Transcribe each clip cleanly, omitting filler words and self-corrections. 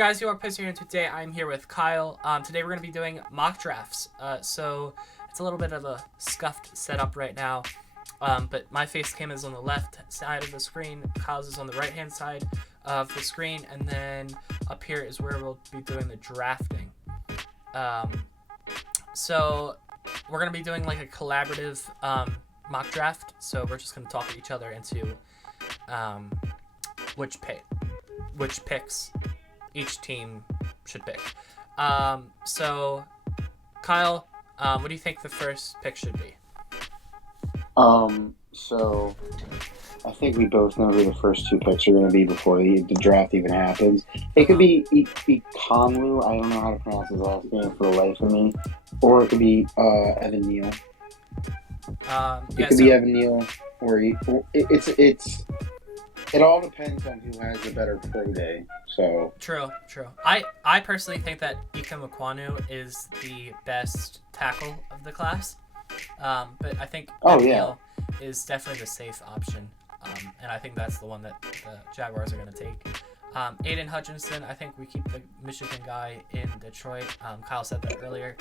guys, Ewok Plays Yt, and today I'm here with Kyle. Today we're going to be doing mock drafts. So it's a little bit of a scuffed setup right now, but my face cam is on the left side of the screen, Kyle's is on the right hand side of the screen, and then up here is where we'll be doing the drafting. So we're going to be doing like a collaborative mock draft, so we're just going to talk to each other into which picks each team should pick. So, Kyle, what do you think the first pick should be? So I think we both know who the first two picks are going to be before the draft even happens. It could be Conlu. I don't know how to pronounce his last name for the life of me. Or it could be Evan Neal. It could be Evan Neal, or it all depends on who has the better pro day. So True. I personally think that Ewok is the best tackle of the class. But I think Neal is definitely the safe option. And I think that's the one that the Jaguars are going to take. Aiden Hutchinson, I think we keep the Michigan guy in Detroit. Kyle said that earlier.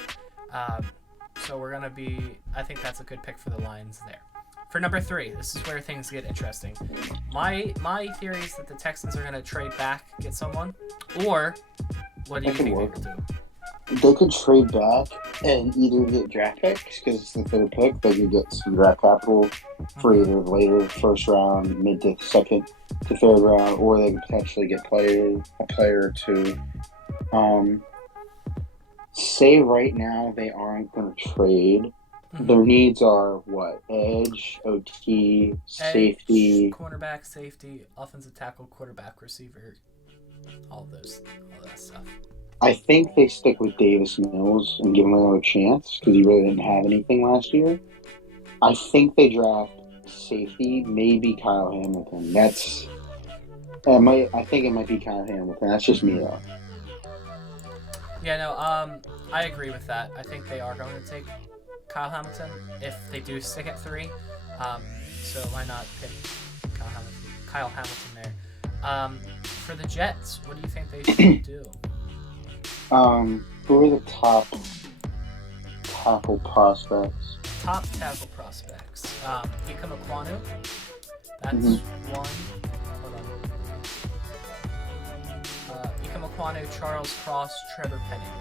So we're going to be, I think that's a good pick for the Lions there. For number 3, this is where things get interesting. My theory is that the Texans are going to trade back, get someone, or what do you think they could do? They could trade back and either get draft picks, because it's the third pick. They could get some draft capital for either later first round, mid to second to third round, or they could potentially get a player or two. Say right now they aren't going to trade. Their needs are what? Edge, OT, safety, cornerback, safety, offensive tackle, quarterback, receiver, all that stuff. I think they stick with Davis Mills and give him another chance because he really didn't have anything last year. I think they draft safety, maybe Kyle Hamilton. I think it might be Kyle Hamilton. That's just me though. Yeah, no, I agree with that. I think they are going to take Kyle Hamilton if they do stick at 3. So why not pick Kyle Hamilton there? For the Jets, what do you think they should do? Who are the top tackle prospects? Top tackle prospects. Ewok. That's one. Hold on. Ewok, Charles Cross, Trevor Penning.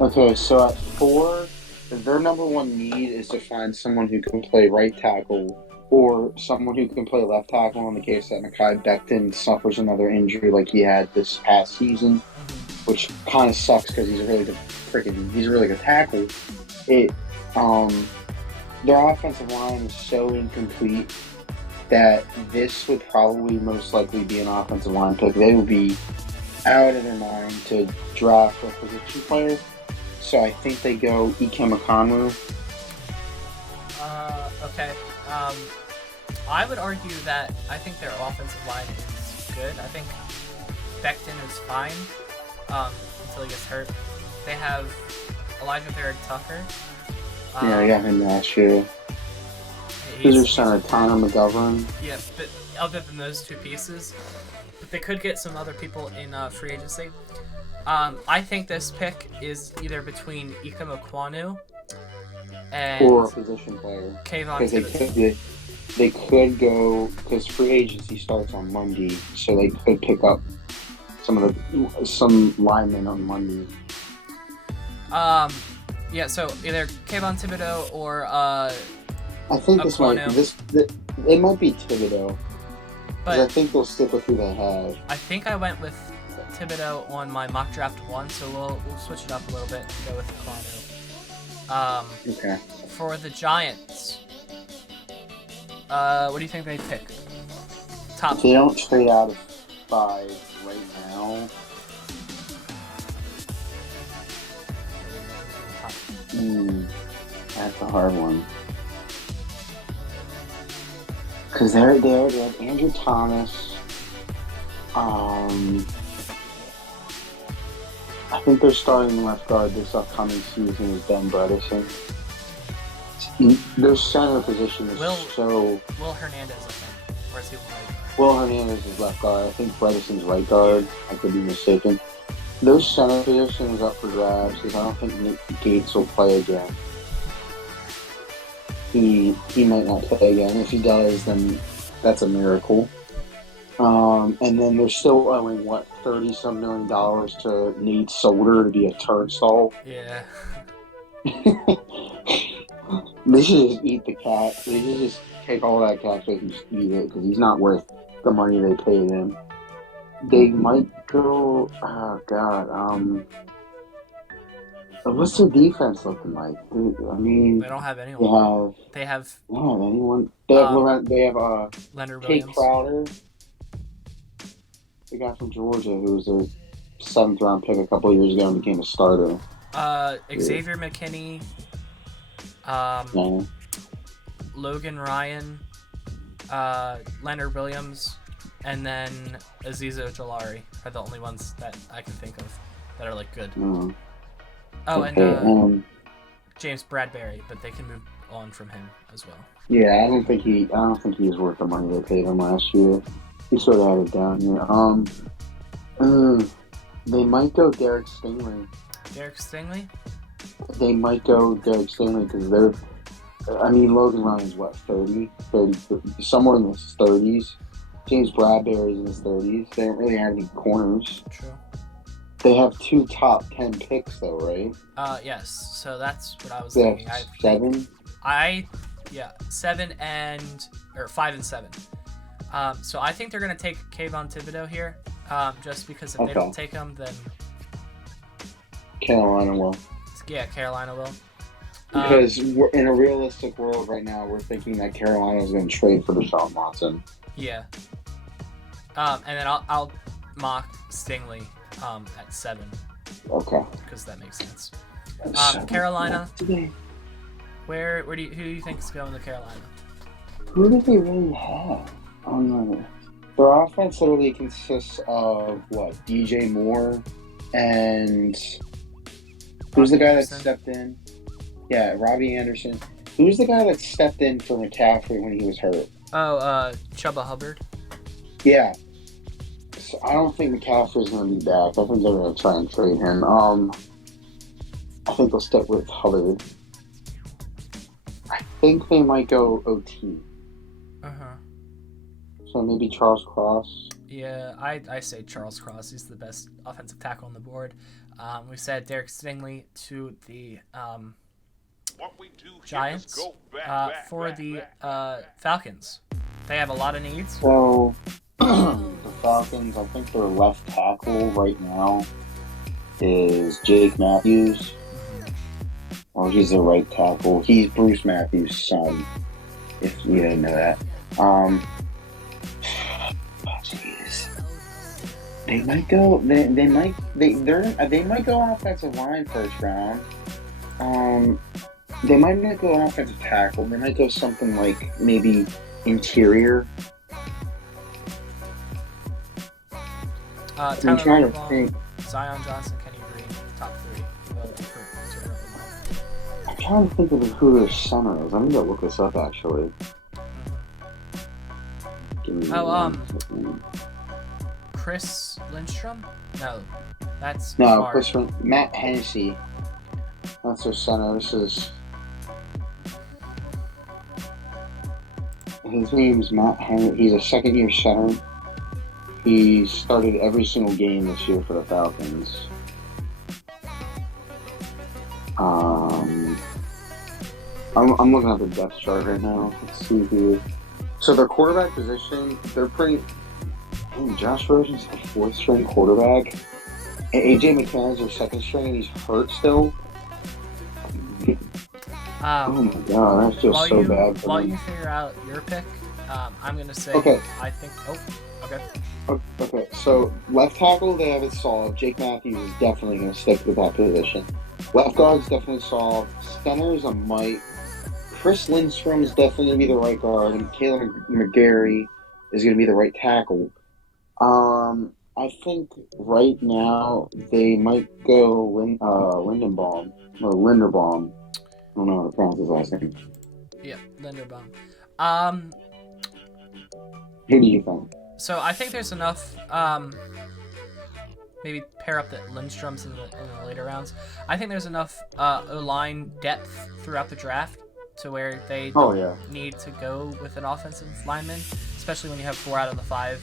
Okay, so at 4, their number one need is to find someone who can play right tackle or someone who can play left tackle in the case that Mekhi Becton suffers another injury like he had this past season, which kind of sucks because he's a really good tackle. Their offensive line is so incomplete that this would probably most likely be an offensive line pick. They would be out of their mind to draft a position player. So I think they go Ewok. Okay. I would argue that I think their offensive line is good. I think Becton is fine until he gets hurt. They have Elijah Barrett Tucker. I got him last year. He's their center, Tyler McGovern. Yeah, but other than those two pieces, but they could get some other people in free agency. I think this pick is either between Ewok and or a position player. Kayvon. They could go because free agency starts on Monday, so they could pick up some linemen on Monday. Yeah. So either Kayvon Thibodeau or I think it might be Thibodeau. But I think they'll stick with who they have. I think I went with Thibodeau on my mock draft 1, so we'll switch it up a little bit and go with Kwanu. Okay. For the Giants, what do you think they pick? Top. If they don't trade out of 5 right now. That's a hard one. Because they're there. They have Andrew Thomas. I think they're starting left guard this upcoming season is Ben Bredesen. Their center position is Will Hernandez, I think. Or is he right? Will Hernandez is left guard. I think Bredesen's right guard. I could be mistaken. Those center positions up for grabs because I don't think Nick Gates will play again. He might not play again. If he does, then that's a miracle. And then they're still owing what $30-some million to Nate Solder to be a turnstile. Yeah. They should just eat the cat. They should just take all that cash and just eat it because he's not worth the money they paid him. They might go. Oh God. What's their defense looking like? I mean, they don't have anyone. They have anyone. They have They have Leonard Kate Williams. Crowder, the guy from Georgia who was their 7th-round pick a couple of years ago and became a starter. Xavier McKinney. Logan Ryan. Leonard Williams, and then Aziz Ojolari are the only ones that I can think of that are like good. And James Bradbury, but they can move on from him as well. Yeah, I don't think he's worth the money they paid him last year. He sort of had it down here. They might go Derek Stingley. Derek Stingley? They might go Derek Stingley because Logan Ryan's what, 30, somewhere in his 30s. James Bradbury's in his 30s. They don't really have any corners. True. They have 2 top 10 picks, though, right? Yes. So that's what I was they thinking. Have 7? 7 or 5 and 7. So I think they're going to take Kayvon Thibodeau here, just because if they don't take him, then Carolina will. Yeah, Carolina will. Because in a realistic world right now, we're thinking that Carolina is going to trade for Deshaun Watson. Yeah. And then I'll mock Stingley at 7. Okay. Because that makes sense. Carolina. Who do you think is going to Carolina? Who do they really have? Their offense literally consists of DJ Moore and who's the guy that stepped in? Yeah, Robbie Anderson. Who's the guy that stepped in for McCaffrey when he was hurt? Chuba Hubbard. Yeah. So I don't think McCaffrey's going to be back. I think they're going to try and trade him. I think they'll stick with Hubbard. I think they might go OT. So maybe Charles Cross. Yeah, I say Charles Cross. He's the best offensive tackle on the board. We said Derek Stingley to the Giants. For the Falcons, they have a lot of needs. So the Falcons, I think their left tackle right now is Jake Matthews. Or he's the right tackle. He's Bruce Matthews' son, if you didn't know that. Jeez. They might go. They might go offensive line first round. They might not go offensive tackle. They might go something like maybe interior. I'm trying to think. Zion Johnson, Kenny Green, top 3. I'm trying to think of who their center is. I need to look this up actually. Chris Lindstrom? No, that's Matt Hennessy. That's their center. His name's Matt Hennessy. He's a second-year center. He started every single game this year for the Falcons. I'm looking at the depth chart right now. Let's see here. So their quarterback position, they're pretty. Josh Rosen's a 4th-string quarterback. And AJ McCarron's their 2nd string, and he's hurt still. Oh my god, that feels so bad for While me. you figure out your pick, I'm gonna say. Okay. I think. Okay. Okay, so left tackle they have it solved. Jake Matthews is definitely going to stick with that position. Left guard's definitely solved. Center's a might. Chris Lindstrom is definitely going to be the right guard, and Caleb McGarry is going to be the right tackle. I think right now they might go Linderbaum. I don't know how to pronounce his last name. Yeah, Linderbaum. Who do you think? So I think there's enough. Maybe pair up the Lindstroms in the later rounds. I think there's enough O-line depth throughout the draft to where they don't need to go with an offensive lineman, especially when you have 4 out of the 5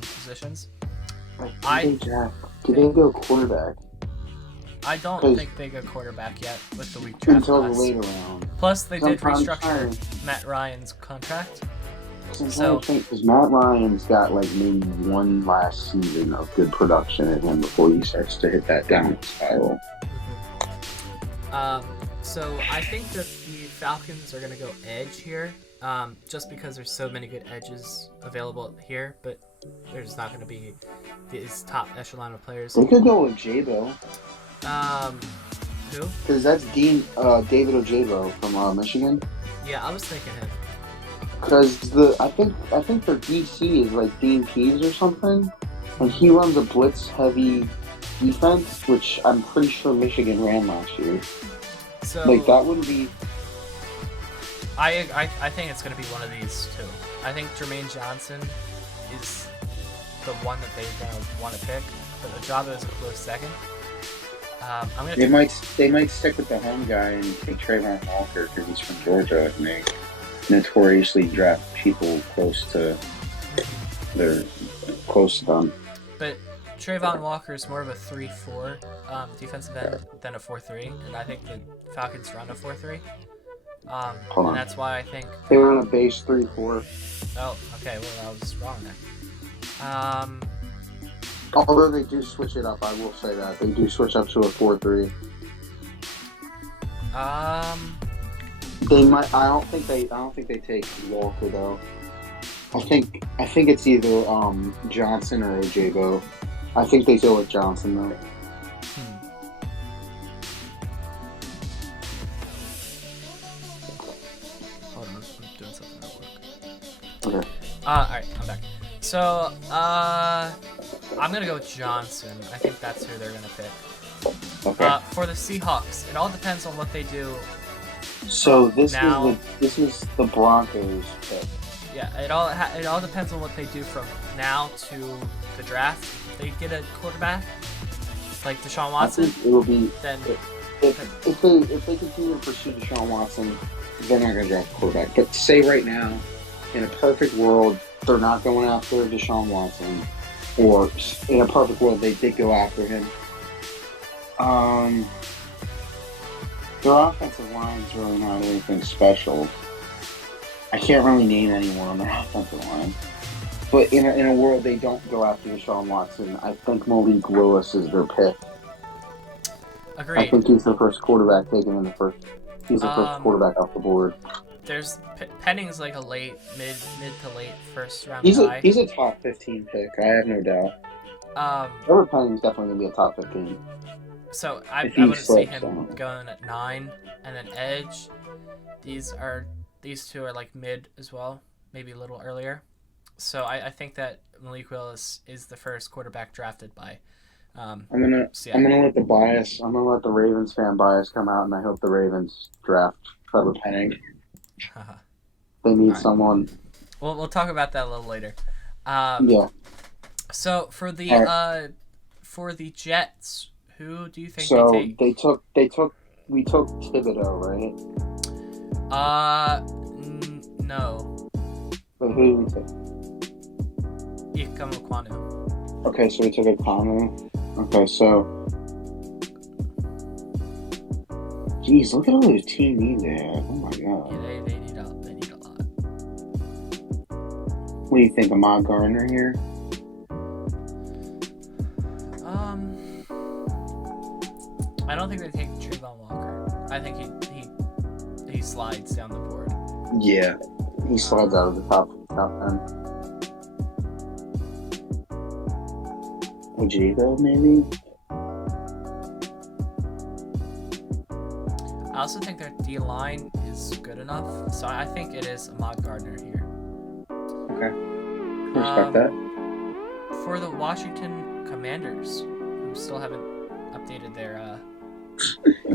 positions. Do they go quarterback? I don't think they go quarterback yet with the weak draft until class. the later round. Plus, they did restructure Matt Ryan's contract. So, because Matt Ryan's got like maybe one last season of good production in him before he starts to hit that downward spiral. So I think that the Falcons are going to go edge here, just because there's so many good edges available here, but there's not going to be these top echelon of players. They could go with Jabo. Who? Because that's David Ojabo from Michigan. Yeah, I was thinking him. Because I think their DC is like Dean Pease or something, and he runs a blitz heavy defense, which I'm pretty sure Michigan ran last year. So like that wouldn't be. I think it's going to be one of these two. I think Jermaine Johnson is the one that they're going to want to pick, but Ojabo is a close second. They might stick with the home guy and take Trayvon Walker because he's from Georgia, and they notoriously draft people close to them. But Trayvon Walker is more of a 3-4 defensive end than a 4-3, and I think the Falcons run a 4-3. And that's why I think they run a base 3-4. Oh, okay. Well, I was wrong there. Although they do switch it up, I will say that they do switch up to a 4-3. They might. I don't think they take Walker though. I think it's either Johnson or Ojabo. I think they go with Johnson though. Hold on, I'm doing something at work. Okay. Alright, I'm back. So, I'm gonna go with Johnson. I think that's who they're gonna pick. Okay. For the Seahawks, it all depends on what they do. So this is the Broncos pick. Yeah, it all depends on what they do from now to the draft. If they get a quarterback like Deshaun Watson, I think it will be then if they continue to pursue Deshaun Watson, they're not going to draft a quarterback. But say right now, in a perfect world, they're not going after Deshaun Watson, or in a perfect world, they did go after him. Their offensive line's really not anything special. I can't really name anyone on their offensive line. But in a world they don't go after Deshaun Watson, I think Malik Willis is their pick. Agreed. I think he's the first quarterback taken in the first. He's the first quarterback off the board. There's Penning's like a late mid to late first round guy. He's a top 15 pick. I have no doubt. Trevor Penning's definitely gonna be a top 15. So I wouldn't see him going at 9, and then edge. These two are like mid as well, maybe a little earlier. So I think that Malik Willis is the first quarterback drafted by. I'm gonna let the Ravens fan bias come out, and I hope the Ravens draft Trevor Penning. They need someone. We'll talk about that a little later. Yeah. So for the Jets, who do you think they take? We took Thibodeau, right? No. But who did we take? Ikamukonu. Okay, so we took Ikamukonu. Okay, so. Jeez, look at all those team needs they have. Oh my god. Yeah, they need a lot. What do you think, Ahmad Gardner here? I don't think they take Trayvon Walker. I think he slides down the board. Yeah, he slides out of the top 10. Ojabo, maybe? I also think their D-line is good enough, so I think it is Ahmad Gardner here. Okay. Respect that. For the Washington Commanders, who still haven't updated their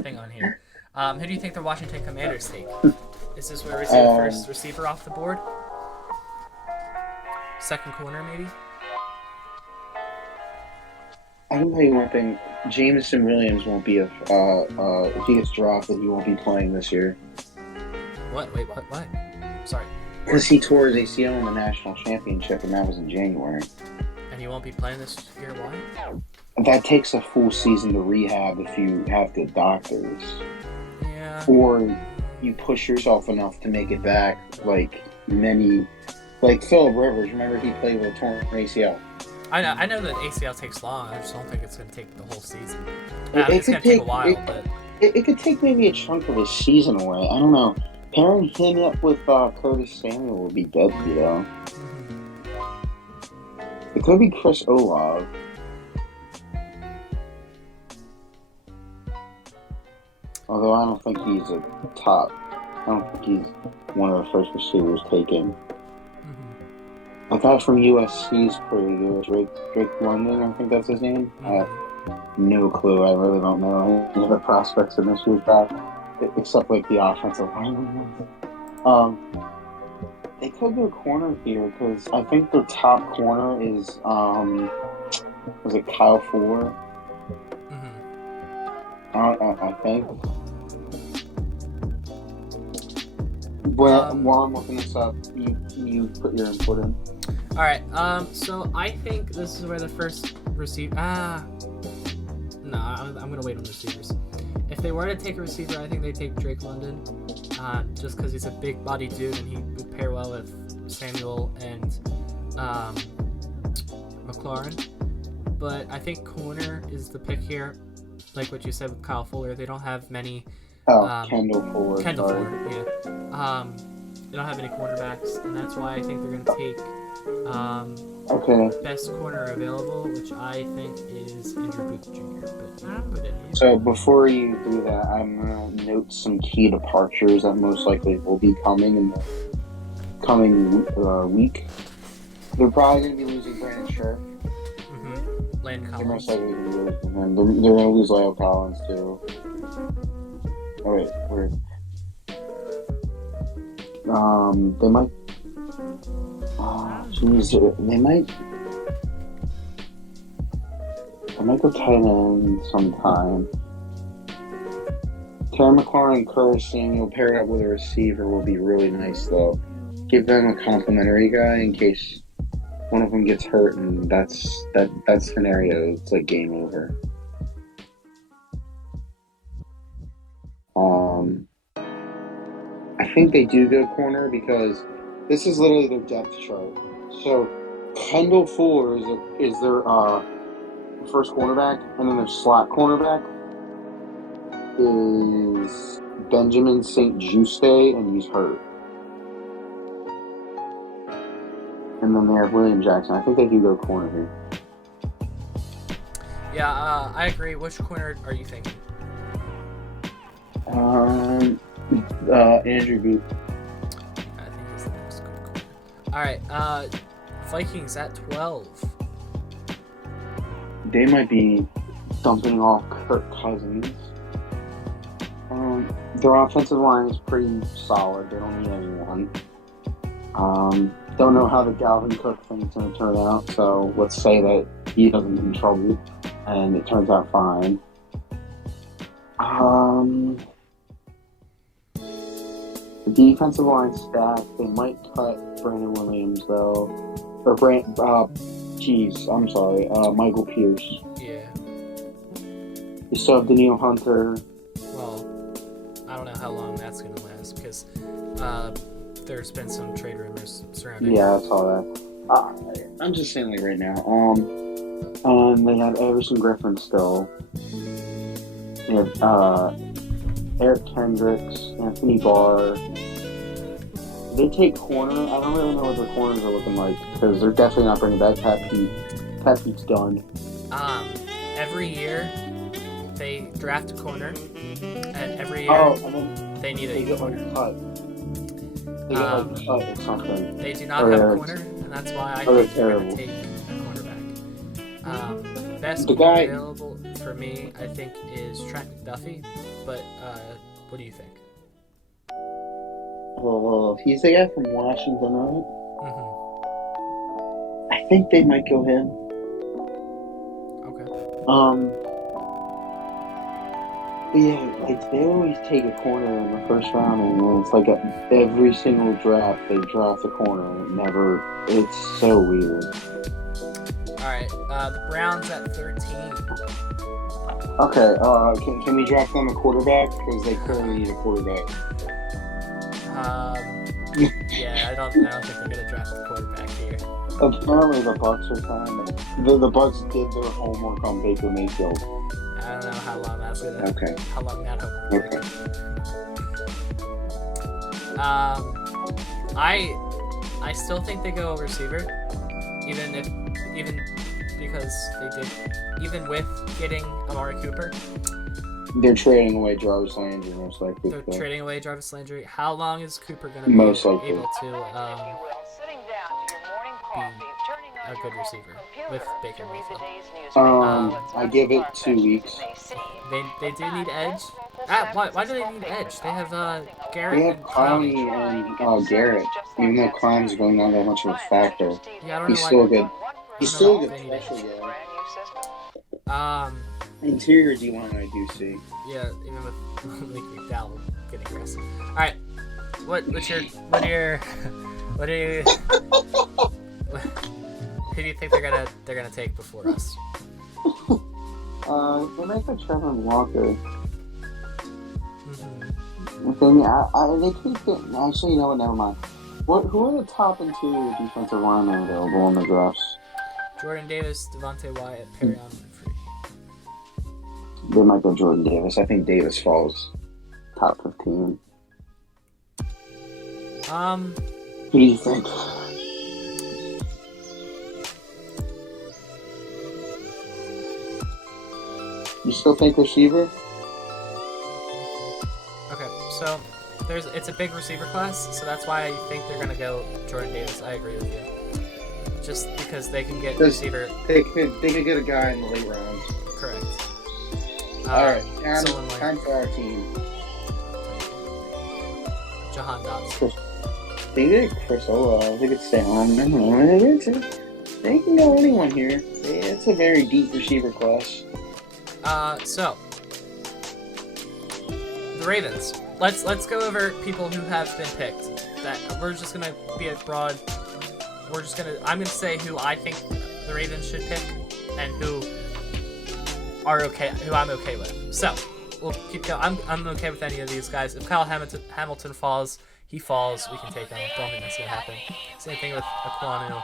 thing on here, who do you think the Washington Commanders take? Is this where we see the first receiver off the board? second corner maybe. I can tell you one thing: Jameson Williams won't be if he gets drafted, he won't be playing this year. What? Wait, what? Sorry. Because he tore his ACL in the national championship, and that was in January. And he won't be playing this year. Why? That takes a full season to rehab if you have good doctors. Yeah. Or you push yourself enough to make it back, like Phillip Rivers. Remember, he played with a torn ACL. I know that ACL takes long. I just don't think it's going to take the whole season. It's going to take a while, but it could take maybe a chunk of his season away. I don't know. Pairing him up with Curtis Samuel would be deadly, though. It could be Chris Olave. Although I don't think he's a top. I don't think he's one of the first receivers taken. A guy from USC is pretty good. Drake London, I think that's his name. I have no clue. I really don't know any of the prospects in this year's draft, except like the offensive line. They could go corner here because I think their top corner is was it Kyle Fuller? I think. Well, while I'm looking this up, you put your input in. All right. So I think this is where the first receiver. No, I'm gonna wait on receivers. If they were to take a receiver, I think they take Drake London, just because he's a big-bodied dude and he would pair well with Samuel and McLaurin. But I think corner is the pick here. Like what you said with Kyle Fuller, they don't have many. Kendall Fuller. Kendall Fuller, yeah. They don't have any cornerbacks, and that's why I think they're going to take best corner available, which I think is Andrew Booth Jr. But so before you do that, I'm going to note some key departures that most likely will be coming in the coming week. They're probably going to be losing Brandon Scherf. Lane Collins. They're most likely going to be losing him. They're going to lose Lyle Collins too. Oh wait, weird. They might. They might go tight end sometime. Terry McLaurin and Curtis Samuel paired up with a receiver will be really nice, though. Give them a complimentary guy in case one of them gets hurt, and that scenario, it's like game over. I think they do go corner because this is literally their depth chart. So Kendall Fuller is their first cornerback, and then their slot cornerback is Benjamin St-Juste, and he's hurt. And then they have William Jackson. I think they do go corner here. Yeah, I agree. Which corner are you thinking? Andrew Booth. I think he's the next good corner. All right, Vikings at 12. They might be dumping off Kirk Cousins. Their offensive line is pretty solid. They don't need anyone. Don't know how the Dalvin Cook thing's going to turn out, so let's say that he doesn't get in trouble and it turns out fine. The defensive line stacked. They might cut Brandon Williams though, or Michael Pierce. Yeah. You still have Danielle Hunter. Well, I don't know how long that's going to last because there's been some trade rumors surrounding. Yeah, I saw that. I'm just saying like right now. They have Everson Griffin still. They have Eric Kendricks, Anthony Barr. They take corner. I don't really know what their corners are looking like because they're definitely not bringing back Pat Pete. Pat Pete's done. Every year they draft a corner, and every year they need a corner. They get cut or something. They do not have a corner, and that's why I think they're going to take a cornerback. Best corner available for me, I think, is Trent McDuffie. But what do you think? Well, he's the guy from Washington, right? think they might go him. Okay. Yeah, like they always take a corner in the first round, and it's like every single draft they draft a corner, and it's so weird. Alright, the Browns at 13. Okay, can we draft them a quarterback? Because they clearly need a quarterback. Yeah, I don't think they're gonna draft a quarterback here. Apparently the Bucks are trying to... The Bucks did their homework on Baker Mayfield. I don't know how long that's gonna... Okay. How long that homework Okay. I still think they go receiver, even because they did, even with getting Amari Cooper. They're trading away Jarvis Landry, most likely. They're trading away Jarvis Landry. How long is Cooper going to be most likely able to be a good receiver with Baker Mayfield? I give it 2 weeks. They do need edge. Why do they need edge? They have Garrett. They have Clowney and Garrett. Even though Clowney's really not that much of a factor, yeah, I don't he's know still why, good. He's still a good special guy. Interior D-line I do see. Yeah, even with Malik McDowell getting aggressive. All right, what are you who do you think they're gonna take before us? They might go Trevor Walker. Mm-hmm. They keep getting. Actually, you know what? Never mind. Who are the top interior defensive linemen available in the drafts? Jordan Davis, Devontae Wyatt, Perrion Winfrey. They might go Jordan Davis. I think Davis falls top 15. Who do you think? You still think receiver? Okay, so it's a big receiver class, so that's why I think they're gonna go Jordan Davis. I agree with you. Just because they can get receiver. They could get a guy in the late rounds. Correct. Alright, time for our team. Jahan Dotson. They did Chris Olave. They could stay on. They can go anyone here. It's a very deep receiver class. So the Ravens. Let's go over people who have been picked. That we're just gonna be a broad. I'm gonna say who I think the Ravens should pick and who I'm okay with. So we'll keep going. I'm okay with any of these guys. If Kyle Hamilton falls, he falls. We can take him. Don't think that's gonna happen. Same thing with Ekwonu.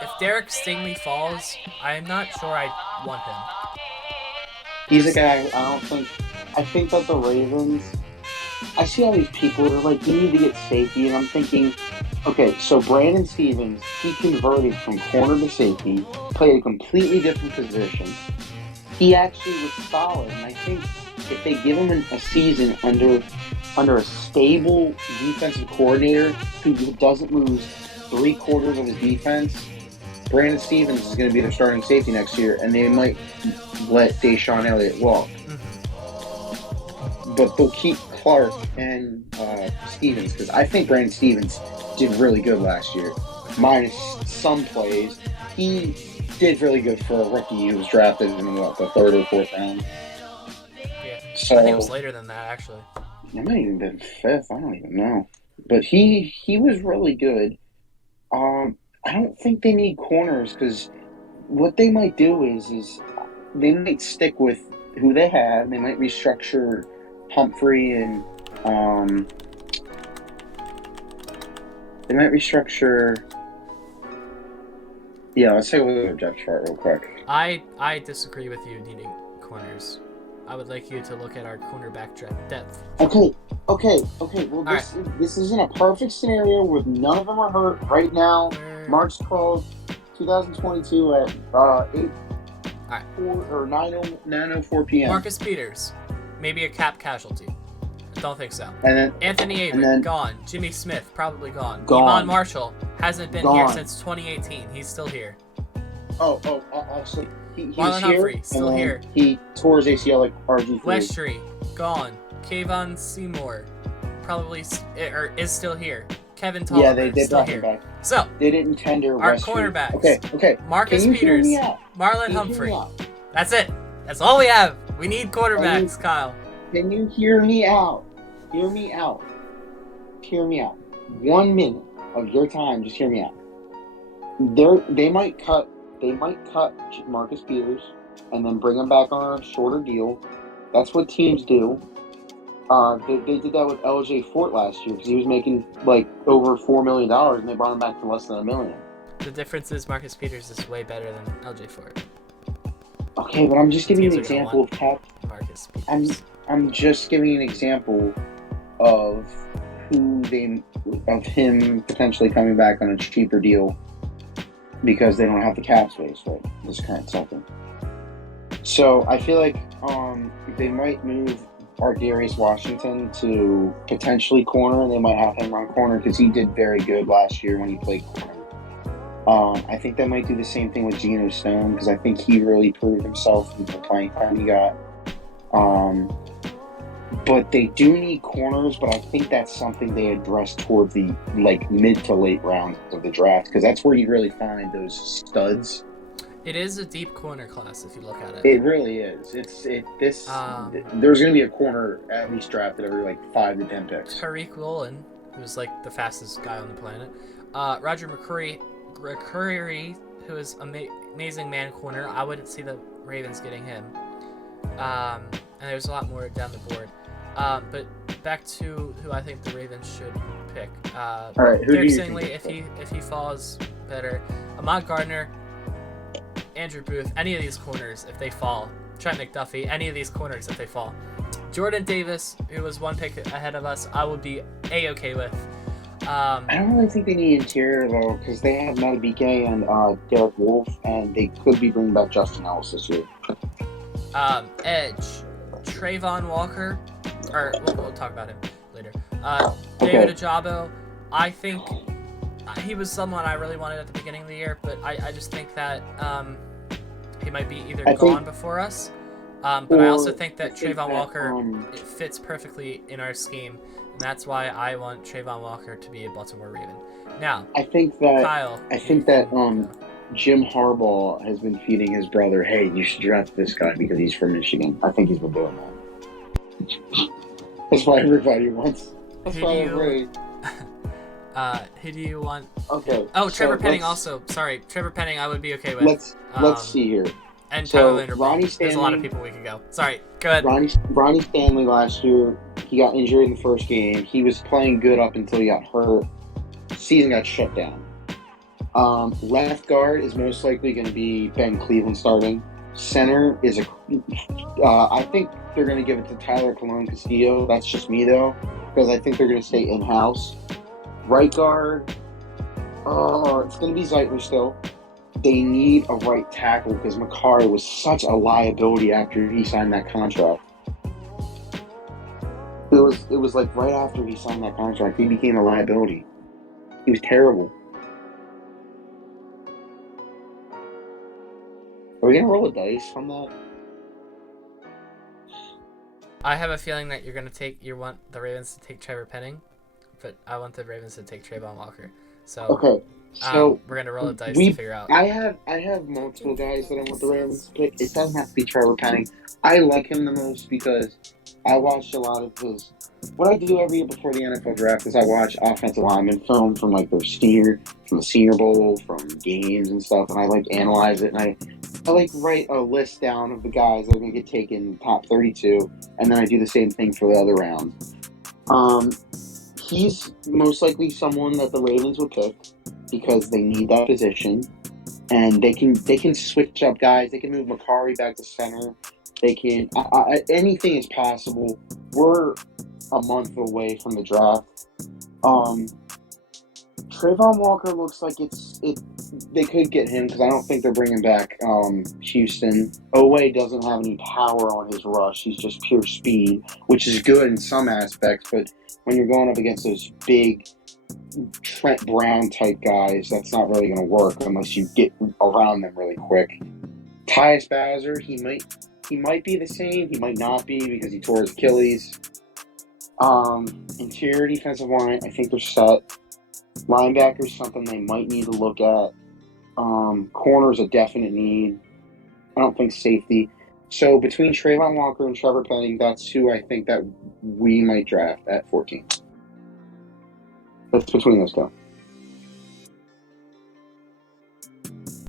If Derek Stingley falls, I'm not sure I want him. He's a guy I think that the Ravens, I see all these people that are like, you need to get safety, and I'm thinking, okay, so Brandon Stevens, he converted from corner to safety, played a completely different position. He actually was solid, and I think if they give him a season under a stable defensive coordinator who doesn't lose 3/4 of his defense, Brandon Stevens is going to be their starting safety next year, and they might let Deshaun Elliott walk. But they'll keep Clark and Stevens, because I think Brandon Stevens did really good last year, minus some plays. He did really good for a rookie who was drafted in the 3rd or 4th round. Yeah, so, I think it was later than that, actually. It might even been 5th. I don't even know. But he was really good. I don't think they need corners, because what they might do is they might stick with who they have. They might restructure Humphrey and they might restructure. Yeah, let's take a look at their depth chart real quick. I disagree with you needing corners. I would like you to look at our cornerback depth. Okay. Well, this isn't a perfect scenario where none of them are hurt right now. March 12th, 2022 at 9:04 p.m. Marcus Peters, maybe a cap casualty. Don't think so. And then Anthony Avery, gone. Jimmy Smith, probably gone. Iman Marshall hasn't been here since 2018. He's still here. Also, he's Marlon here. Humphrey, still here. He tore his ACL like RG3. Westry, gone. Kayvon Seymour, probably is still here. Kevin Yeah, Tolliver, they still brought him here. back. So, They didn't tender our Westfield. cornerbacks. Okay. Marcus Can you Peters, hear me out? Marlon Humphrey. That's it. That's all we have. We need quarterbacks, Kyle. Can you hear me out? Hear me out. 1 minute of your time, just hear me out. They might cut Marcus Peters and then bring him back on a shorter deal. That's what teams do. They did that with LJ Fort last year because he was making like over $4 million and they brought him back to less than $1 million. The difference is Marcus Peters is way better than LJ Fort. Okay, but I'm just giving you an example of cap. Marcus Peters. I'm just giving you an example of him potentially coming back on a cheaper deal because they don't have the cap space right this current second. So I feel like they might move Darius Washington to potentially corner, and they might have him run corner because he did very good last year when he played corner. I think they might do the same thing with Geno Stone because I think he really proved himself in the playing time he got. But they do need corners, but I think that's something they address toward the mid to late rounds of the draft because that's where you really find those studs. It is a deep corner class if you look at it. It really is. There's going to be a corner at least drafted every 5 to 10 picks. Tariq Woolen, who's the fastest guy on the planet. Roger McCreary, who is amazing man corner. I wouldn't see the Ravens getting him. And there's a lot more down the board. But back to who I think the Ravens should pick. All right, who Derek do you Stingley, think? if he falls better. Ahmad Gardner, Andrew Booth, any of these corners if they fall. Trent McDuffie, any of these corners if they fall. Jordan Davis, who was one pick ahead of us, I would be A-okay with. I don't really think they need interior though, because they have Madubuike and Derek Wolfe, and they could be bringing back Justin Ellis this year. Edge, Trayvon Walker, or we'll talk about him later. David Ajabo, I think he was someone I really wanted at the beginning of the year, but I just think that he might be either gone before us. But I also think that Trayvon Walker it fits perfectly in our scheme, and that's why I want Trayvon Walker to be a Baltimore Raven. Now, I think that Kyle, Jim Harbaugh has been feeding his brother, hey, you should draft this guy because he's from Michigan. I think he's been doing that. That's why everybody wants. That's why everybody. Who do you want? Okay. Oh, Trevor Penning also. Sorry, Trevor Penning I would be okay with. Let's see here. And so Tyler Linderbaum. Ronnie Stanley, there's a lot of people we could go. Sorry, go ahead. Ronnie Stanley last year, he got injured in the first game. He was playing good up until he got hurt. Season got shut down. Left guard is most likely going to be Ben Cleveland starting. Center is I think they're going to give it to Tyler Colon Castillo. That's just me though, because I think they're going to stay in house. Right guard, it's going to be Zeitler still. They need a right tackle because Makari was such a liability after he signed that contract. It was right after he signed that contract, he became a liability. He was terrible. Are we gonna roll a dice from that? I have a feeling that you want the Ravens to take Trevor Penning, but I want the Ravens to take Trayvon Walker. So okay. So we're gonna roll a dice to figure out. I have multiple guys that I want the Ravens to pick. It doesn't have to be Trevor Penning. I like him the most because I watched a lot of his. What I do every year before the NFL draft is I watch offensive lineman film from the Senior Bowl, from games and stuff, and I analyze it, and I write a list down of the guys that are going to get taken in the top 32, and then I do the same thing for the other rounds. He's most likely someone that the Ravens would pick because they need that position, and they can switch up guys. They can move Makari back to center. They can anything is possible. We're a month away from the draft. Trayvon Walker looks like they could get him because I don't think they're bringing back Houston. Owe doesn't have any power on his rush. He's just pure speed, which is good in some aspects, but when you're going up against those big Trent Brown type guys, that's not really going to work unless you get around them really quick. Tyus Bowser, he might be the same. He might not be because he tore his Achilles. Interior defensive line, I think they're set. Linebacker's something they might need to look at. Corner's a definite need. I don't think safety. So between Trayvon Walker and Trevor Penning, that's who I think that we might draft at 14. That's between those two.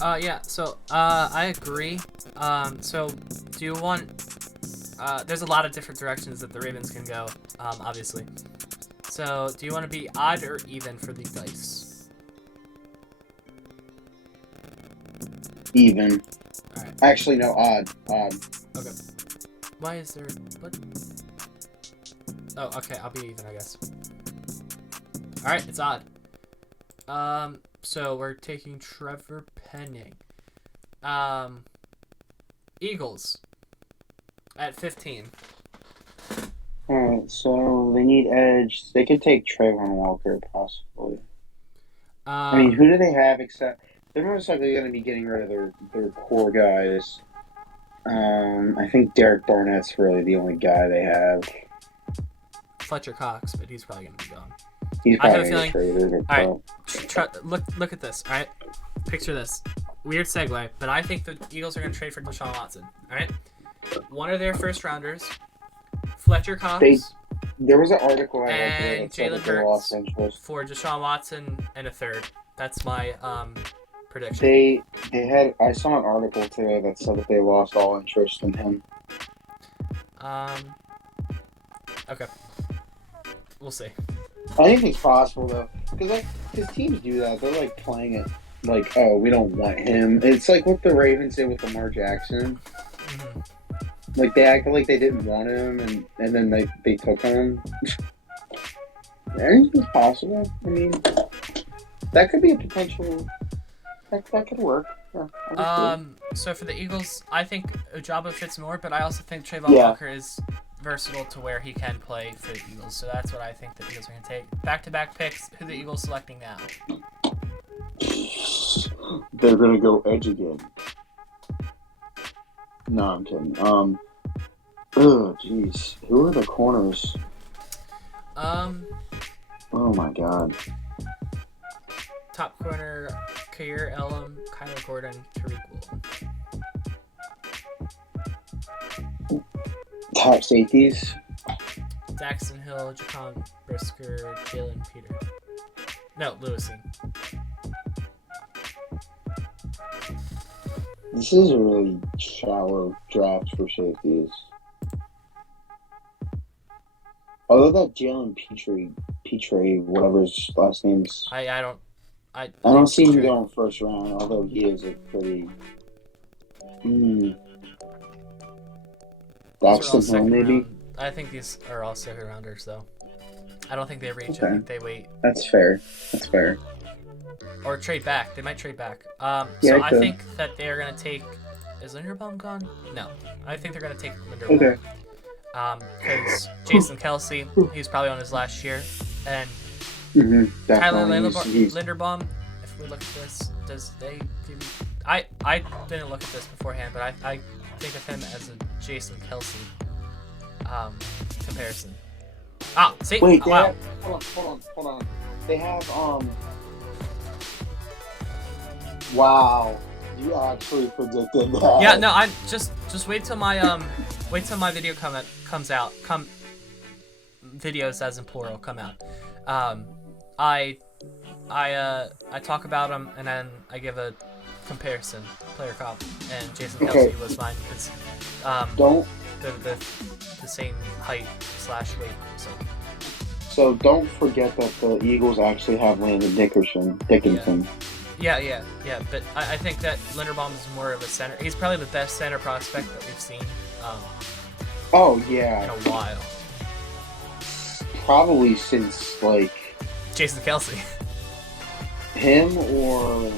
Yeah, so I agree. So do you want there's a lot of different directions that the Ravens can go, obviously. So do you want to be odd or even for the dice? Even. All right. Actually, no, odd. Okay. Why is there what? Oh, okay, I'll be even, I guess. All right, it's odd. So we're taking Trevor Penning. Eagles at 15. Alright, so they need edge. They could take Trayvon Walker, possibly. I mean, who do they have except... They're most likely going to be getting rid of their core guys. I think Derek Barnett's really the only guy they have. Fletcher Cox, but he's probably going to be gone. He's I have a probably feeling... Alright, look at this, alright? Picture this. Weird segue, but I think the Eagles are going to trade for Deshaun Watson, alright? One of their first rounders, Fletcher Cox, there was an article I read and Jalen Hurts for Deshaun Watson and a third. That's my prediction. They had. I saw an article today that said that they lost all interest in him. Okay. We'll see. I think it's possible though, because teams do that. They're like playing it like, oh, we don't want him. It's like what the Ravens did with Lamar Jackson. Mm-hmm. Like they acted like they didn't want him, and then they took him. Anything's possible. I mean, that could be a potential. That could work. Yeah, so for the Eagles, I think Ojabo fits more, but I also think Trayvon Walker is versatile to where he can play for the Eagles. So that's what I think the Eagles are going to take. Back-to-back picks. Who the Eagles selecting now? They're going to go edge again. No, I'm kidding. Oh, jeez. Who are the corners? Oh my God. Top corner: Kair Elam, Kyler Gordon, Tariq Woolen. Top safeties: Daxton Hill, Jacon Brisker, Jalen Peter. No, Lewisine. This is a really shallow draft for safeties. Although that Jalen Petre, whatever his last name is. I don't see him going first round, although he is a pretty... Daxton Hill, maybe? Round. I think these are all second rounders, though. I don't think they reach. Okay. I think they wait. That's fair. Or trade back. They might trade back. So I think that they are going to take... Is Linderbaum gone? No. I think they're going to take Linderbaum. Okay. Because Jason Kelsey, he's probably on his last year. And Tyler Linderbaum, if we look at this, I didn't look at this beforehand, but I think of him as a Jason Kelsey comparison. Ah, see? Wait, wow. Hold on. They have, wow. You actually predicted that. Yeah, no, I just wait till my video comes out. Videos as in plural come out. I talk about them and then I give a comparison, player comp, and Jason Kelsey was mine because they're the same height / weight. So don't forget that the Eagles actually have Landon Dickinson. Yeah. But I think that Linderbaum is more of a center. He's probably the best center prospect that we've seen. In a while. Probably since like Jason Kelsey. Him or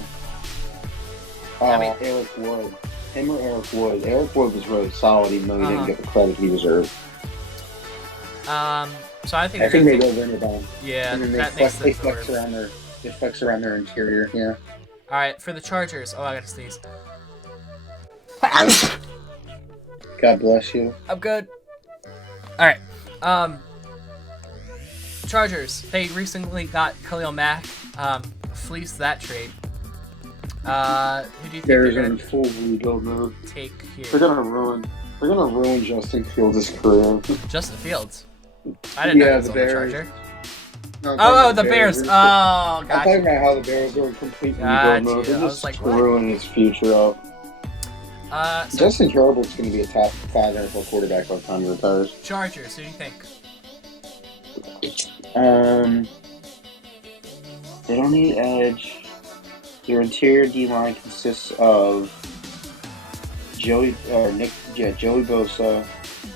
Eric Wood. Him or Eric Wood. Eric Wood was really solid, even though he didn't get the credit he deserved. So I think they go Linderbaum. Yeah, and then they flex around their interior. Yeah. All right, for the Chargers. Oh, I gotta sneeze. God bless you. I'm good. All right. Chargers. They recently got Khalil Mack fleece that trade. Who do you think Bears are in full rebuild mode. Take here? They're gonna ruin Justin Fields' career. Justin Fields. I didn't know he was on the Bears. Charger. No, the Bears. Oh, gotcha. gotcha. I'm talking about how the Bears are in complete rebuild mode. They're just ruining his future up. Justin Herbert's going to be a top 5 NFL quarterback by the time he retires. Chargers, who do you think? They don't need edge. Their interior D-line consists of Joey Bosa,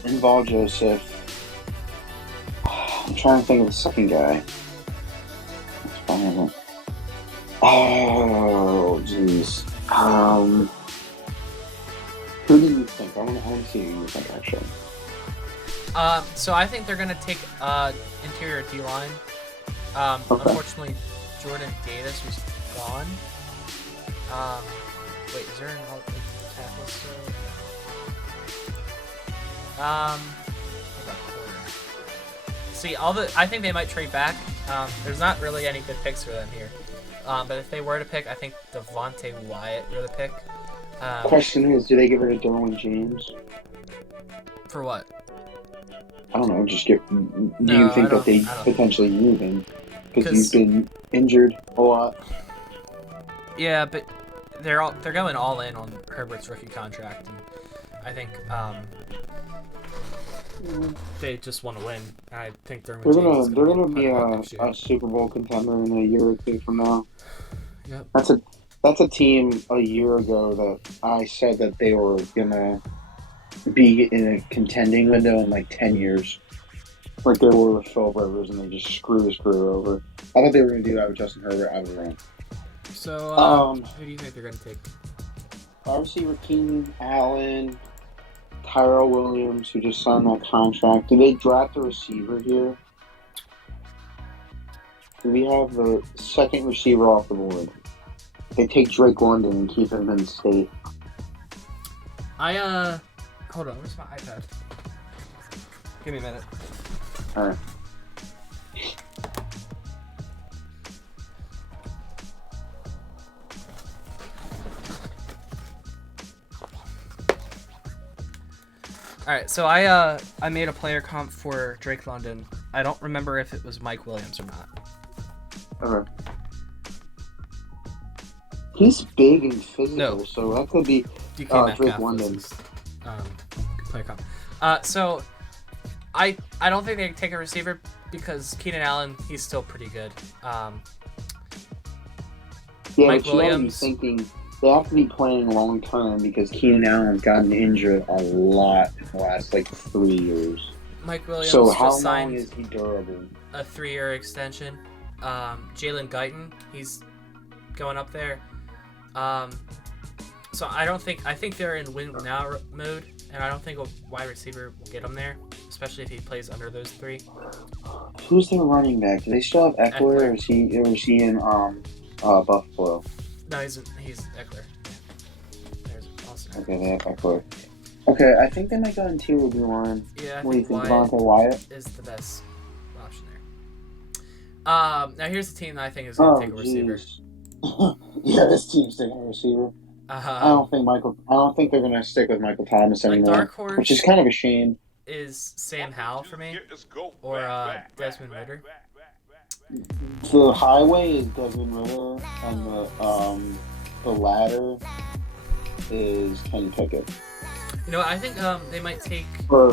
and Vol Joseph. I'm trying to think of the second guy. Oh, jeez. Who do you think? I want to see who you think, actually. So I think they're going to take interior D-line. Okay. Unfortunately, Jordan Davis was gone. Wait, is there an tackle still? What about corner? See, I think they might trade back. There's not really any good picks for them here. But if they were to pick, I think Devontae Wyatt were the pick. Question is, do they get rid of Derwin James? For what? I don't know. Just do you think that they potentially move him because he's been injured a lot? Yeah, but they're going all in on Herbert's rookie contract, and I think they just want to win. I think they're gonna be a Super Bowl contender in a year or two from now. Yep. That's a team a year ago that I said that they were gonna be in a contending window in like 10 years. Like they were with Phil Rivers and they just screwed his career over. I thought they were gonna do that with Justin Herbert. I was wrong. So who do you think they're gonna take? Obviously, Keenan Allen, Tyrell Williams, who just signed that contract. Do they draft a receiver here? Do we have the second receiver off the board? They take Drake London and keep him in state. Hold on, where's my iPad? Give me a minute. Alright. Alright, so I made a player comp for Drake London. I don't remember if it was Mike Williams or not. Okay. He's big and physical, so that could be Drake London. Player comp. So I don't think they take a receiver because Keenan Allen, he's still pretty good. Mike Williams. Thinking they have to be playing long term because Keenan Allen's gotten injured a lot in the last 3 years. Mike Williams. So how long is he durable? A 3-year extension. Jalen Guyton, he's going up there. So I think they're in win now mode, and I don't think a wide receiver will get him there, especially if he plays under those 3. Who's their running back? Do they still have Eckler? Or is he in Buffalo? No, he's Eckler. There's Austin. Okay, they have Eckler. Okay, I think they might go interior D-line. Yeah, what do you think, Devontae Wyatt is the best option there. Now here's the team that I think is going to take a receiver. Yeah, this team's taking a receiver. I don't think they're going to stick with Michael Thomas anymore, dark horse which is kind of a shame. Is Sam Howell for me, or Desmond Ridder? The highway is Desmond Ridder, and the ladder is Kenny Pickett. You know, I think they might take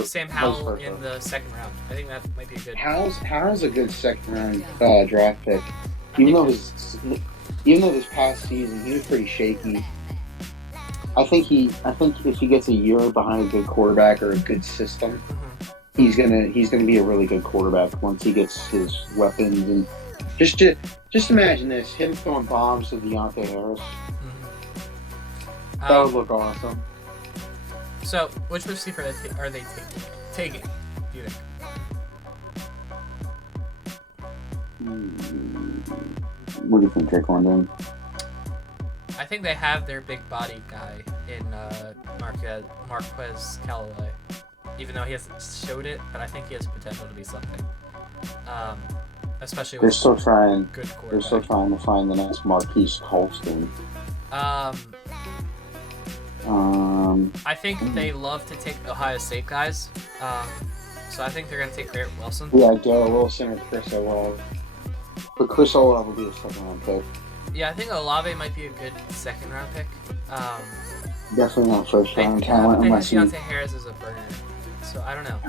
Sam Howell in the second round. I think that might be a good. Howell's a good second round draft pick. Even though this past season he was pretty shaky. I think if he gets a year behind a good quarterback or a good system, he's gonna be a really good quarterback once he gets his weapons. And just imagine this: him throwing bombs to Deontay Harris. That would look awesome. So, which receiver are they taking? Do you think? What do you think, Drake London? I think they have their big body guy in Marquez Callaway. Even though he hasn't showed it, but I think he has potential to be something. especially they're with still trying. good quarterback. They're still trying to find the next Marquise Colston. I think they love to take Ohio State guys. So I think they're going to take Garrett Wilson. Yeah, Garrett Wilson or Chris Olave. But Chris Olave will be a second-round pick. Yeah, I think Olave might be a good second-round pick. Definitely not first-round talent. Unless Deontay Harris is a burner. So I don't know.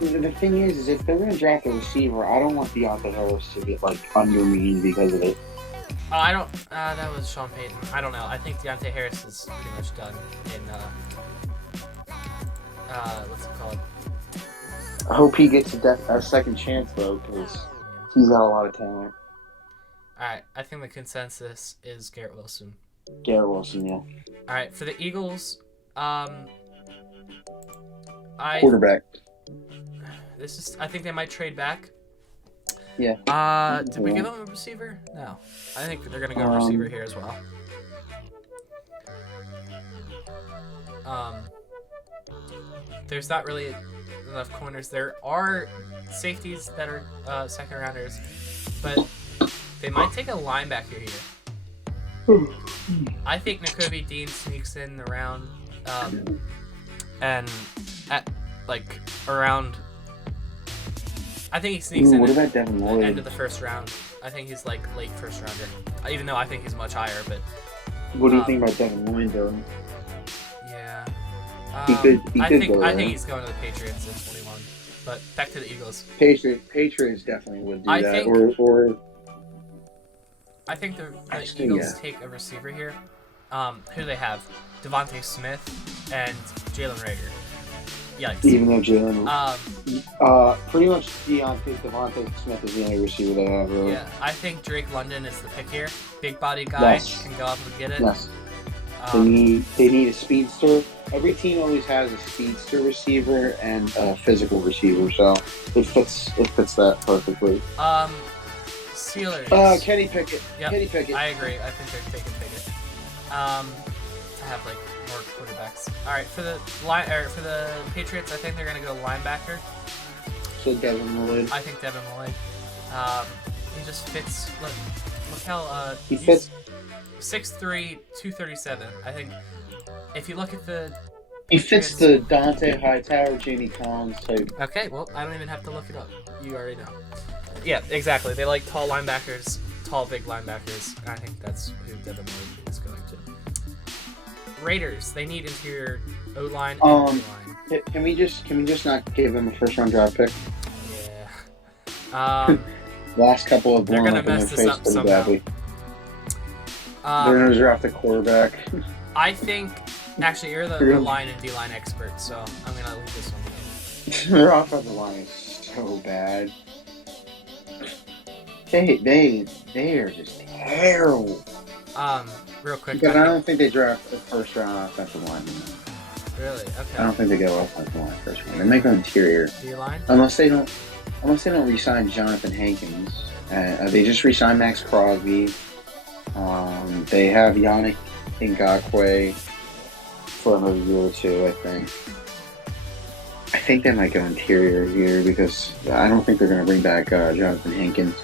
The thing is if they're going to draft a receiver, I don't want Deontay Harris to get, like, under me because of it. Oh, I don't. That was Sean Payton. I don't know. I think Deontay Harris is pretty much done in, what's it called? I hope he gets a second chance, though, because he's got a lot of talent. Alright, I think the consensus is Garrett Wilson. Garrett Wilson, yeah. Alright, for the Eagles, quarterback. I think they might trade back. Yeah. Did we give them a receiver? No. I think they're gonna go receiver here as well. There's not really enough corners. There are safeties that are second rounders, but they might take a linebacker here. I think Nakobe Dean sneaks in around and at like around. I think he sneaks in what about at Devin the Lloyd? end of the first round. I think he's like late first rounder, even though I think he's much higher. But what do you think about Devin Lloyd, though? Yeah, He could I go, think he's going to the Patriots in 21. But back to the Eagles. Patriots definitely would do that. I think the Eagles take a receiver here. Who do they have? Devontae Smith and Jalen Reagor. Yikes. Even though Jalen, pretty much Devontae Smith is the only receiver they have, really. Yeah, I think Drake London is the pick here. Big body guy, can go up and get it. Yes. They need a speedster. Every team always has a speedster receiver and a physical receiver, so it fits that perfectly. Steelers. Kenny Pickett. Yep, Kenny Pickett. I agree. I think they're taking Pickett. To have like more quarterbacks. All right, for the Patriots, I think they're gonna go linebacker. So Devin Lloyd. I think Devin Lloyd. He just fits. Look how he fits. 6'3", 237. I think if you look at the. He fits the Dante Hightower, Jamie Collins type. Okay, well, I don't even have to look it up. You already know. Yeah, exactly. They like tall linebackers, tall, big linebackers. I think that's who Devin Lloyd is going to. Raiders, they need interior O-line and D-line. Can we just not give them a first-round draft pick? Yeah. Last couple of they're gonna mess this up somehow. Badly. They're gonna draft a quarterback. I think. Actually, you're the line and D-line expert, so I'm gonna leave this one to you. Their offensive line is so bad. They are just terrible. Real quick. But I don't think they draft a first-round offensive lineman. Really? Okay. I don't think they go offensive line first round. They make an interior. D-line? Unless they don't re-sign Jonathan Hankins. They just re-signed Max Crosby. They have Yannick Ngakoue for another year or two, I think. I think they might go interior here because I don't think they're going to bring back Jonathan Hankins.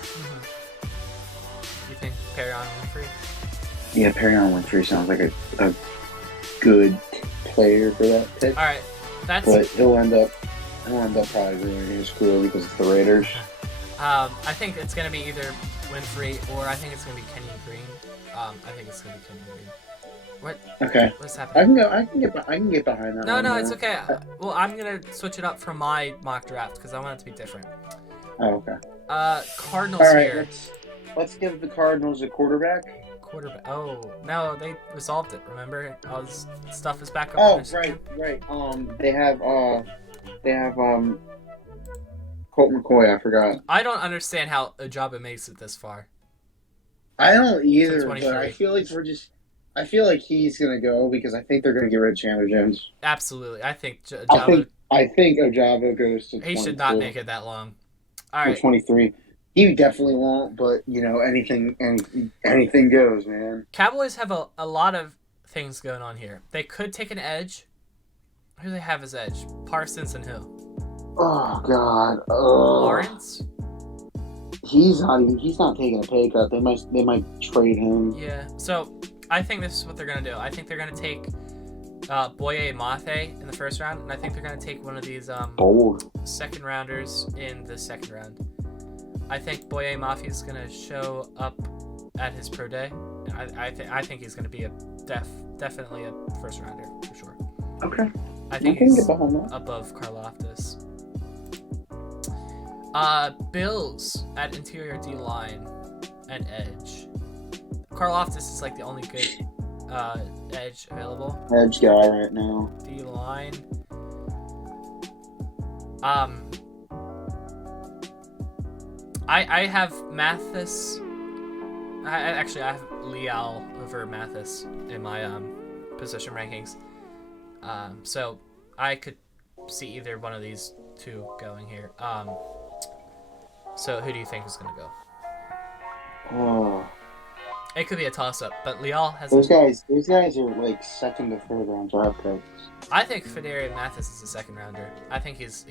You think Perrion Winfrey? Yeah, Perrion Winfrey sounds like a good player for that pick. All right, but he'll end up probably ruining his career because it's the Raiders. I think it's going to be either Winfrey or I think it's going to be Kenyon Green. I think it's going to be Kenyon Green. What? Okay. What's happening? I can get behind that. No, it's okay. Well, I'm gonna switch it up from my mock draft because I want it to be different. Oh, okay. Cardinals all right, here. Let's give the Cardinals a quarterback. Oh no, they resolved it. Remember, all this stuff is back up. Oh, right. They have Colt McCoy. I forgot. I don't understand how Ojaba makes it this far. I don't either, but I feel like he's gonna go because I think they're gonna get rid of Chandler Jones. Absolutely, I think Ojaba. I think Ojaba goes to. He should not make it that long. All right, 23. He definitely won't, but anything goes, man. Cowboys have a lot of things going on here. They could take an edge. Who do they have as edge? Parsons and who? Oh God. Lawrence. He's not taking a pay cut. They might trade him. Yeah. So I think this is what they're gonna do. I think they're gonna take Boye Mafe in the first round, and I think they're gonna take one of these second rounders in the second round. I think Boye Mafe is gonna show up at his pro day. I think he's gonna be definitely a first rounder for sure. Okay. I think he's above Karlaftis. Bills at interior D line and edge. Karlaftis is like the only good edge available. Edge guy right now. D line. I have Mathis. I have Leal over Mathis in my position rankings. So I could see either one of these two going here. So who do you think is going to go? Oh. It could be a toss-up, but Leal has... Those guys are like second to third round draft picks. I think Federico Mathis is a second rounder. I think he's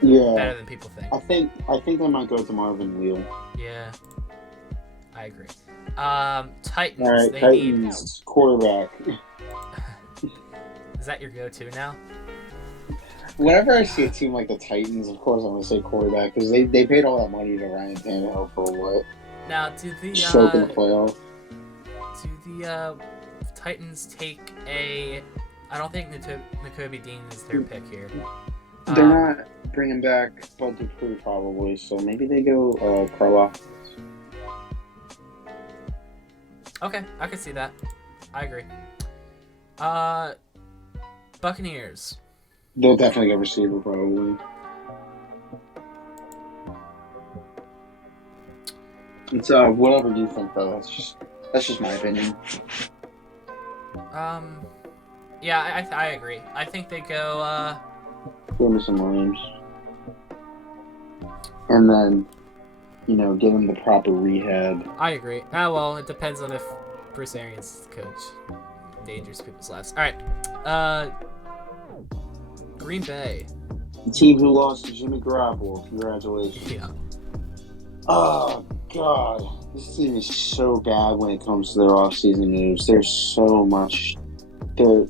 better than people think. I think they might go to Marvin Leal. Yeah, I agree. Titans. All right, Titans quarterback. Is that your go-to now? Whenever I see a team like the Titans, of course I'm going to say quarterback because they paid all that money to Ryan Tannehill for what? Now, do the choke in the playoff? Do the Titans take a? I don't think Nakobe Dean is their pick here. They're not bringing back Bud Dupree probably, so maybe they go Karlaftis. Okay, I could see that. I agree. Buccaneers. They'll definitely go receiver probably. It's whatever you think though. That's just my opinion. Yeah, I agree. I think they go Jameson Williams. And then, give him the proper rehab. I agree. Well, it depends on if Bruce Arians is the coach. Endangers people's lives. Alright. Green Bay. The team who lost to Jimmy Garoppolo. Congratulations. Yeah. Oh, God. This team is so bad when it comes to their offseason moves. There's so much. They're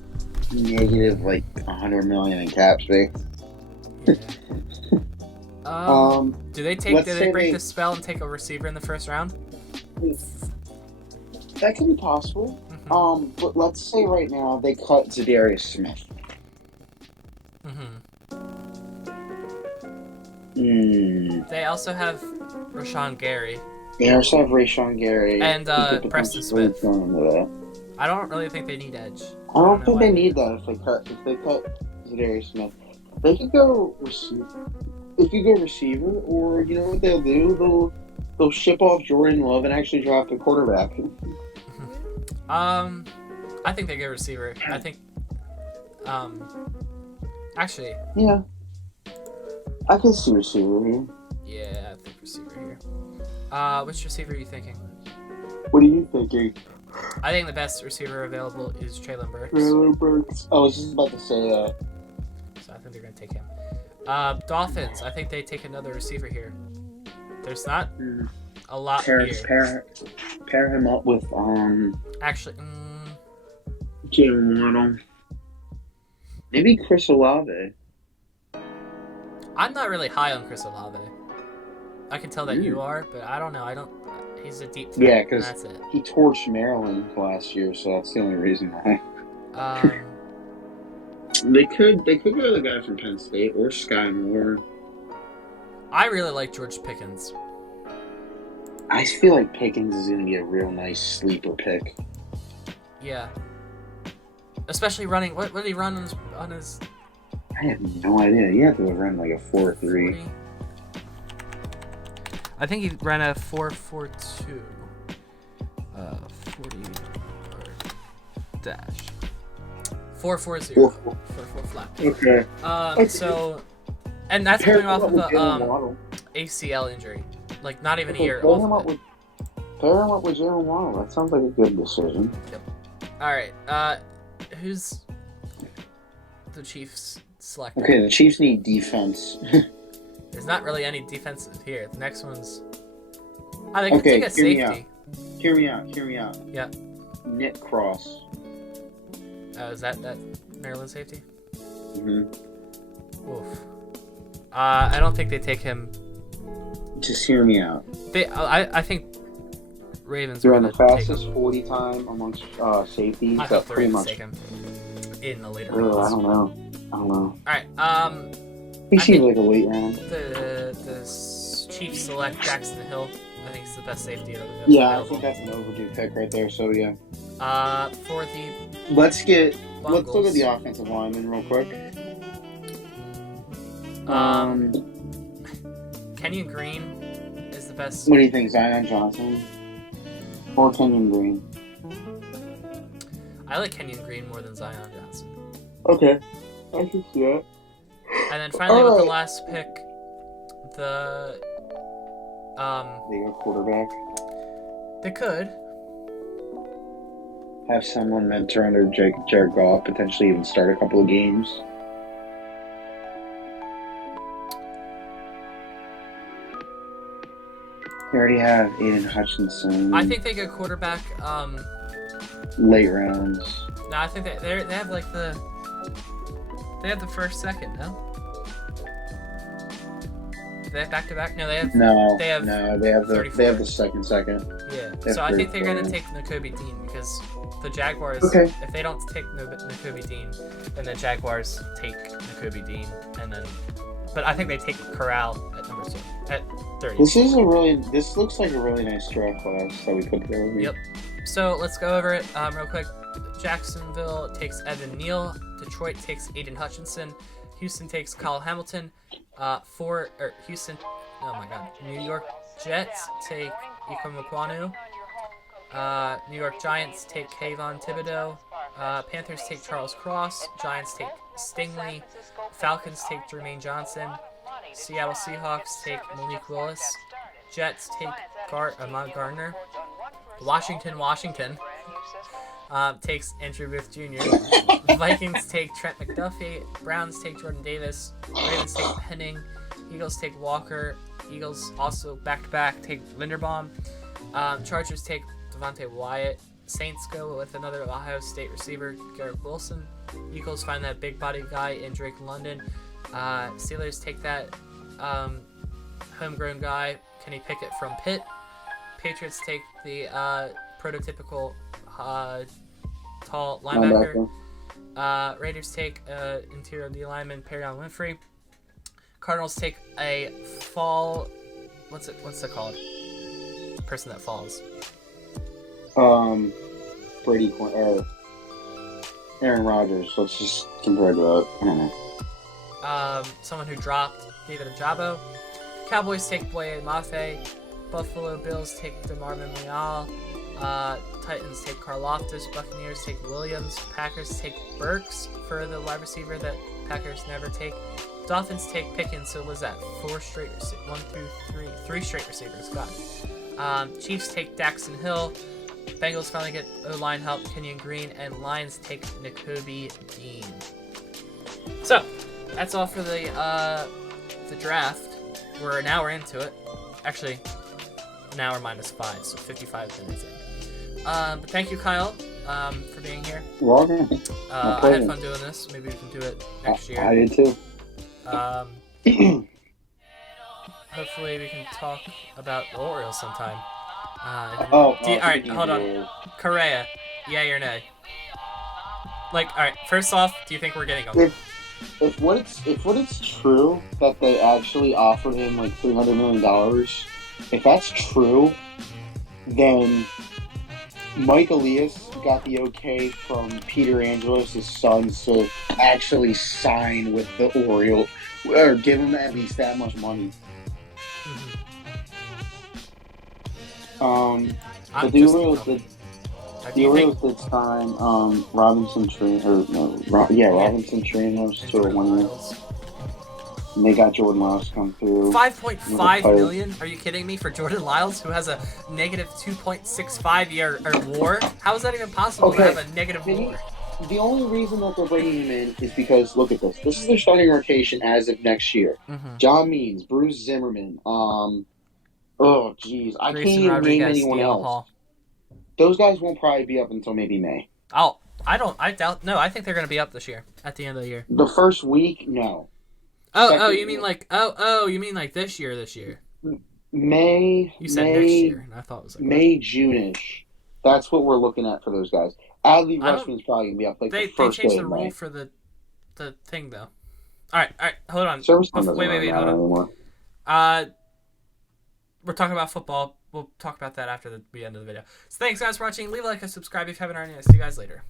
negative, like, $100 million in cap space. Yeah. Do they break the spell and take a receiver in the first round? That could be possible. Mm-hmm. But let's say right now they cut Zadarius Smith. They also have Rashawn Gary. They also have Rashawn Gary. And Preston Smith. I don't really think they need edge. I don't think they need that if they cut Zadarius Smith. They could go receiver, or you know what they'll do? They'll ship off Jordan Love and actually draft a quarterback. I think they go receiver. I think actually. Yeah. I can see receiver here. Yeah, I think receiver here. Which receiver are you thinking? What are you thinking? I think the best receiver available is Treylon Burks. Treylon Burks. I was just about to say that. So I think they're going to take him. Dolphins. I think they take another receiver here. There's not a lot here. Pair him up with Actually, Jalen Waddle. Maybe Chris Olave. I'm not really high on Chris Olave. I can tell that you are, but I don't know. He's a deep threat. Yeah, because he torched Maryland last year, so that's the only reason why. They could go the guy from Penn State or Sky Moore. I really like George Pickens. I feel like Pickens is going to be a real nice sleeper pick. Yeah. Especially running. What did he run on his? I have no idea. He had to run like a 4.3. I think he ran a 4.42. 40 dash. 4.40. 4.4 flat. Okay. So, and that's coming off of the ACL injury. Like not even a year off of it. Pair him up with Jalen Waddle. That sounds like a good decision. Yep. All right. Who's the Chiefs select? Okay, the Chiefs need defense. There's not really any defensive here. The next one's They could take a safety. Hear me out. Yeah. Nick Cross. Is that Maryland safety? Mm-hmm. Oof. I don't think they take him. Just hear me out. I think Ravens are on the fastest 40 time amongst safeties. I thought the Ravens take him in the later rounds. I don't know. All right. He seems like a late round. The Chiefs select Jackson Hill. I think it's the best safety of the Yeah, I think that's an overdue pick right there. So yeah. For the let's look at the offensive lineman real quick. Kenyon Green is the best. What do you think, Zion Johnson or Kenyon Green? I like Kenyon Green more than Zion Johnson. Okay, I can see that. And then finally, with the last pick, the they go quarterback. They could have someone mentor under Jared Goff, potentially even start a couple of games. They already have Aiden Hutchinson. I think they go quarterback. Late rounds. No, I think they have like the first, second. No. Do they have back to back? No, they have. No. They have the second. Yeah. So I think they're gonna take Nakobe Dean because the Jaguars. Okay. If they don't take Nakobe Dean, then the Jaguars take Nakobe Dean, and then. But I think they take Corral at number 2 at 30. This looks like a really nice draft class that we put together. Yep. So let's go over it real quick. Jacksonville takes Evan Neal. Detroit takes Aiden Hutchinson. Houston takes Kyle Hamilton. Houston. Oh my God. New York Jets take Ikem Ekwonu. New York Giants take Kayvon Thibodeau. Panthers take Charles Cross. Giants take Stingley. Falcons take Jermaine Johnson. Seattle Seahawks take Malik Willis. Jets take Ahmad Gardner. Washington takes Andrew Booth Jr. Vikings take Trent McDuffie. Browns take Jordan Davis. Ravens take Penning. Eagles take Walker. Eagles also back-to-back take Linderbaum. Chargers take Devontae Wyatt. Saints go with another Ohio State receiver, Garrett Wilson. Eagles find that big body guy in Drake London. Steelers take that homegrown guy, Kenny Pickett from Pitt. Patriots take the prototypical tall linebacker. Raiders take interior D lineman Perion Winfrey. Cardinals take a fall. What's it called? The person that falls. Brady or Aaron Rodgers. Let's just compare to that. I don't know. Someone who dropped David Ajabo. Cowboys take Boye Mafe. Buffalo Bills take DeMarvin Leal. Titans take Karlaftis. Buccaneers take Williams. Packers take Burks for the wide receiver that Packers never take. Dolphins take Pickens. So was that 4 straight? 3 straight receivers. God. Chiefs take Daxton Hill. Bengals finally get O-line help, Kenyon Green, and Lions take Nakobe Dean. So, that's all for the draft. We're an hour into it. Actually, an hour minus 5, so 55 minutes in. But thank you, Kyle, for being here. You're welcome. I had fun doing this. Maybe we can do it next year. I did too. Hopefully we can talk about the Orioles sometime. Alright, hold on. Correa, yay or nay? Alright, first off, do you think we're getting him? If it's true that they actually offered him like $300 million, if that's true, then Mike Elias got the okay from Peter Angelos' sons to actually sign with the Orioles, or give him at least that much money. But the Orioles did sign Robinson Trinos to a 1 year. And they got Jordan Lyles come through. $5.5 million? Are you kidding me? For Jordan Lyles, who has a negative 2.65 year WAR? How is that even possible to have a negative WAR? The only reason that they're bringing him in is because, look at this. This is their starting rotation as of next year. Mm-hmm. John Means, Bruce Zimmerman, Oh, jeez. I can't Grayson even name Rodriguez, anyone Steele else. Hall. Those guys won't probably be up until maybe May. Oh, I doubt. No, I think they're going to be up this year at the end of the year. The first week, no. You mean like you mean like this year? This year. May. You said next year, and I thought it was like May, June-ish. That's what we're looking at for those guys. Adley Rushman's probably gonna be up like the first day of May. They changed the rule for the thing though. All right, hold on. Service time doesn't Wait, hold on. anymore. We're talking about football. We'll talk about that after the end of the video. So thanks guys for watching. Leave a like and subscribe if you haven't already. I'll see you guys later.